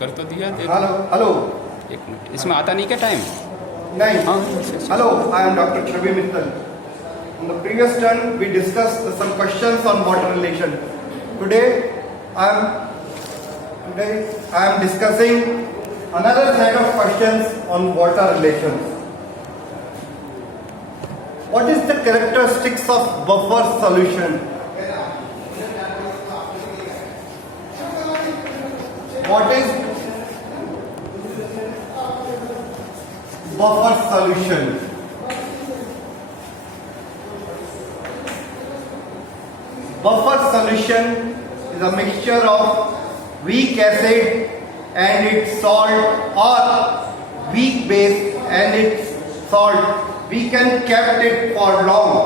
कर तो दिया दे हेलो हेलो एक मिनट इसमें आता नहीं क्या टाइम नहीं हाँ hello I am Dr. Chavi Mittal. In the previous turn we discussed some questions on water relation. Today I am discussing another set of questions on water relations. What is the characteristics of buffer solution? What is buffer solution? Buffer solution is a mixture of weak acid and its salt or weak base and its salt. We can kept it for long.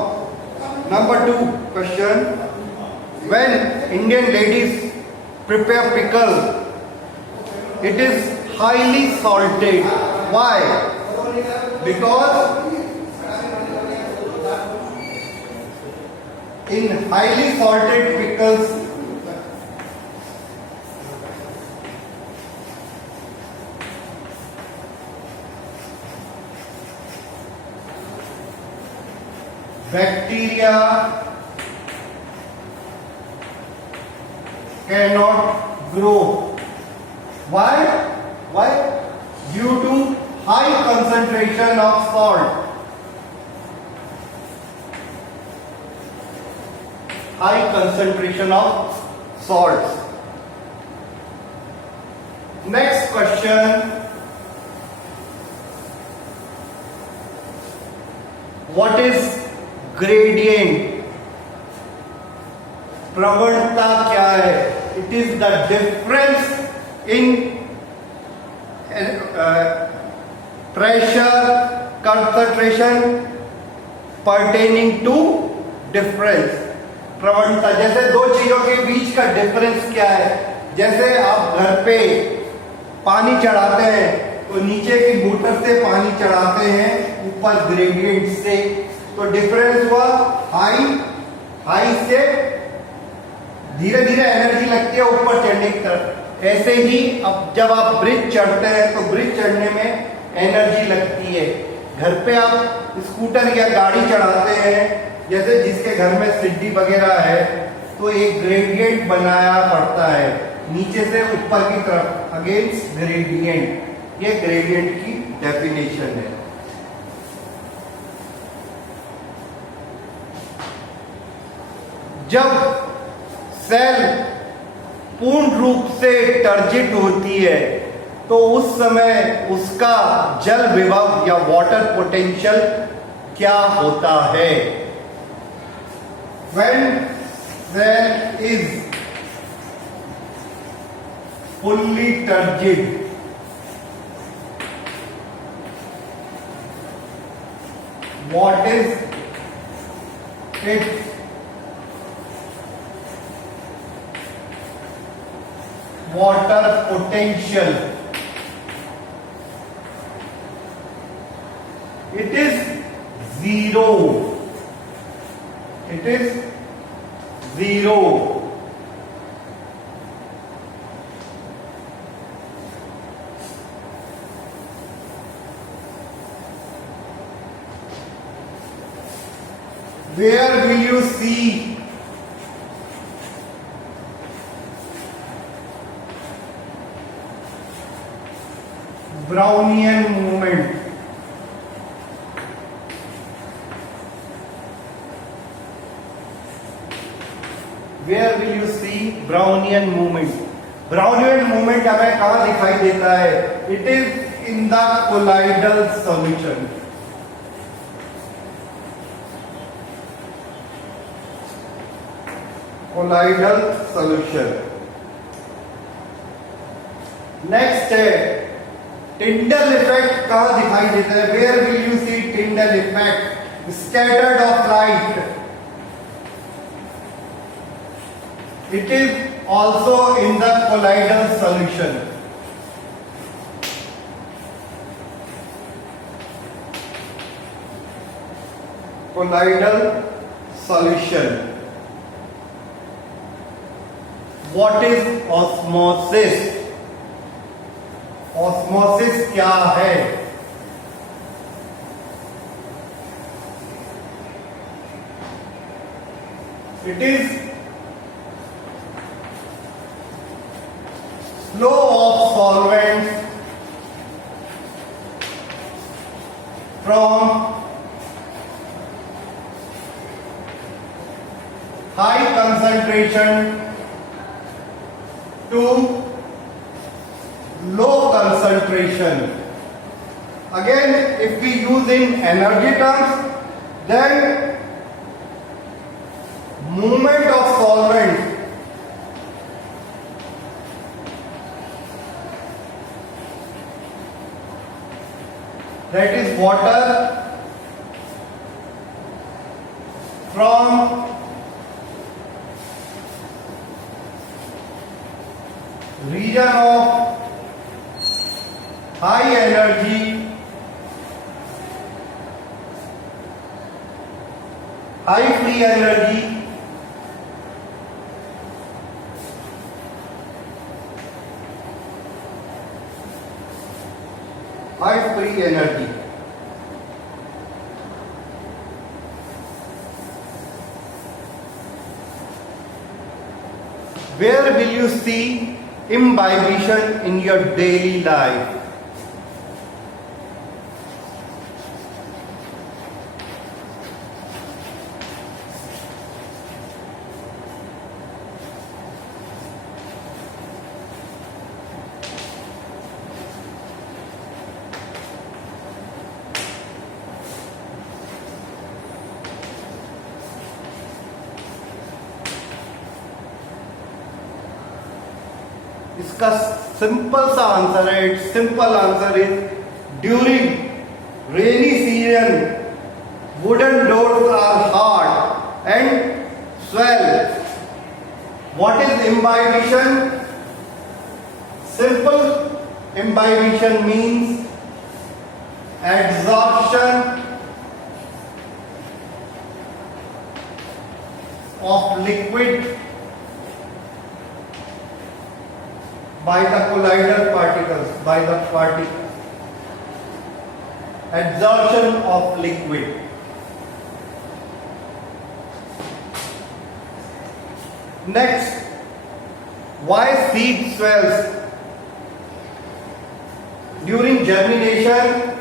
Number 2 question. When Indian ladies prepare pickle, it is highly salted. Why? Because in highly salted pickles bacteria cannot grow. Why? Why? Due to high concentration of salt. High concentration of salts. Next question. What is gradient? प्रवणता क्या है? It is the difference in pressure concentration pertaining to difference. प्रवणता जैसे दो चीजों के बीच का difference क्या है? जैसे आप घर पे पानी चढ़ाते हैं तो नीचे की मोटर से पानी चढ़ाते हैं ऊपर ग्रेडियंट से, तो डिफरेंस हुआ हाई से धीरे धीरे एनर्जी लगती है ऊपर चढ़ने की तरफ। ऐसे ही अब जब आप ब्रिज चढ़ते हैं तो ब्रिज चढ़ने में एनर्जी लगती है। घर पे आप स्कूटर या गाड़ी चढ़ाते हैं, जैसे जिसके घर में सीढ़ी वगैरह है तो एक ग्रेडियंट बनाया पड़ता है नीचे से ऊपर की तरफ, अगेंस्ट ग्रेडियंट। ये ग्रेडियंट की डेफिनेशन है। जब सेल पूर्ण रूप से टर्जिट होती है तो उस समय उसका जल विभव या वाटर पोटेंशियल क्या होता है? When cell is fully turgid, what is its water potential? It is zero. It is zero. Where will you see Brownian movement? Where will you see Brownian movement? Brownian movement हमें कहाँ दिखाई देता है? It is in the colloidal solution. Colloidal solution. Next है Tyndall effect कहाँ दिखाई देता है? Where will you see Tyndall effect? Scattered of light. It is also in the colloidal solution. Colloidal solution. What is osmosis? Osmosis क्या है? It is flow of solvent from high concentration to low concentration. Again, if we use in energy terms, then movement of solvent that is water from region of high energy high free energy high free energy where will you see imbibition in your daily life? इसका simple सा answer है, simple answer is during rainy season wooden doors are hard and swell. What is imbibition? Simple imbibition means adsorption of liquid by the collider particles, by the adsorption of liquid. Next, why seed swells? During germination,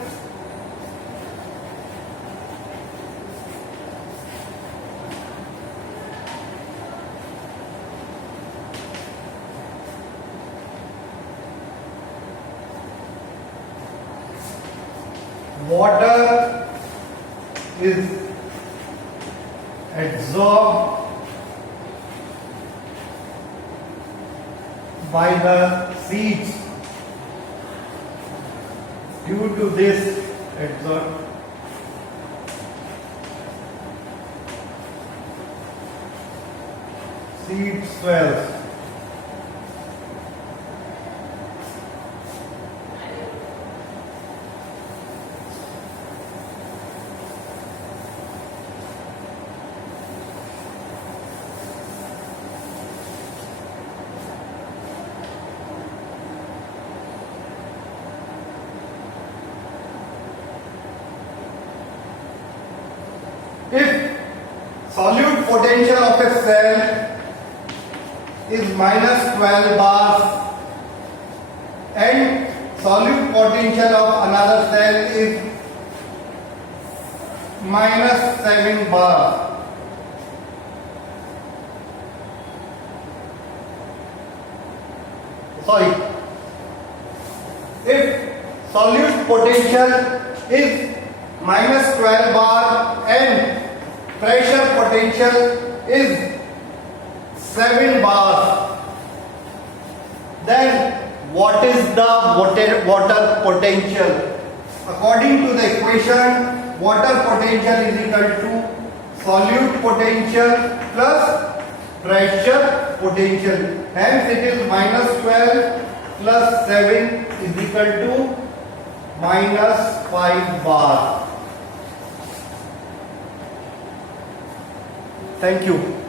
water is absorbed by the seeds. Due to this seed swells. If solute potential of a cell is minus 12 bars and solute potential of another cell is minus 7 bars, if solute potential is minus 12 bar and pressure potential is 7 bars, then what is the water potential? According to the equation, water potential is equal to solute potential plus pressure potential. Hence it is minus 12 plus 7 is equal to minus 5 bar. Thank you.